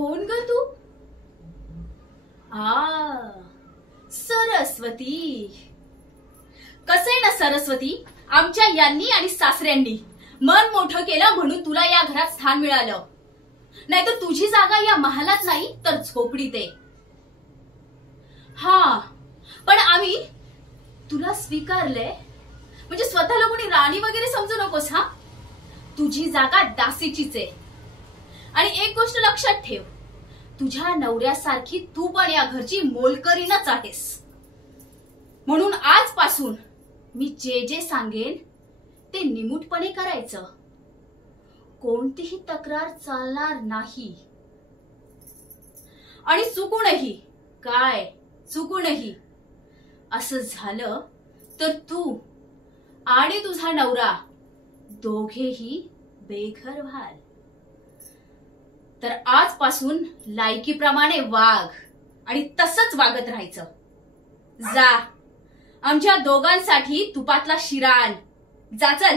कोण ग तू? सरस्वती. कसे ना सरस्वती, आमच्या यांनी आणि सासऱ्यांनी मन मोठं केलं म्हणून तुला या घरात स्थान मिळालं. नाहीतर तुझी जागा या महालात नाही तर झोपडीत आहे. पण आम्ही तुला स्वीकारलंय म्हणजे स्वतःला कोणी राणी वगैरे समजू नकोस. तुझी जागा दासीचीच आहे. आणि एक गोष्ट लक्षात ठेव, तुझ्या नवऱ्यासारखी तू पण या घरची मोलकरीणच आहेस. म्हणून आजपासून मी जे जे सांगेन ते निमूटपणे करायचं. कोणतीही तक्रार चालणार नाही. आणि चुकूनही असं झालं तर तू आणि तुझा नवरा दोघेही बेघर व्हाल. तर आजपासून लायकीप्रमाणे वाग आणि तसंच वागत राहायचं. जा, आमच्या दोघांसाठी तुपातला शिरा आण. जा चल.